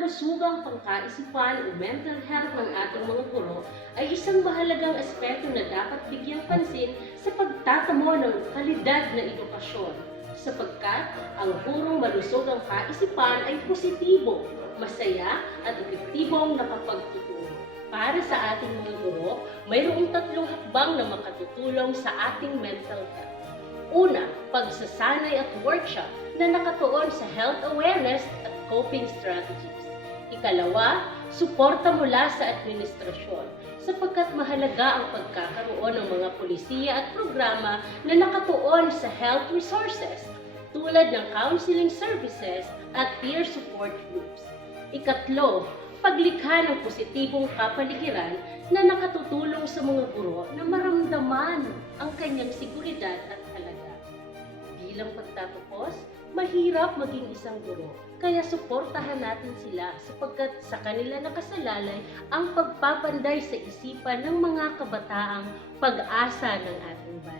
kalusugang pangkaisipan o mental health ng ating mga guro ay isang mahalagang aspeto na dapat bigyang pansin sa pagtatamo ng kalidad na edukasyon sapagkat ang purong malusog ang kaisipan ay positibo, masaya at epektibong nakapagtuturo. Para sa ating mga guro, mayroong tatlong hakbang na makatutulong sa ating mental health. Una, pagsasanay at workshop na nakatuon sa health awareness at coping strategies. Ikalawa, suporta mula sa administrasyon sapagkat mahalaga ang pagkakaroon ng mga polisiya at programa na nakatuon sa health resources tulad ng counseling services at peer support groups. Ikatlo, paglikha ng positibong kapaligiran na nakatutulong sa mga guro na maramdaman ang kanyang seguridad at halaga. Bilang pagtatapos, mahirap maging isang guro, kaya suportahan natin sila sapagkat sa kanila nakasalalay ang pagpapanday sa isipan ng mga kabataang pag-asa ng ating bayan.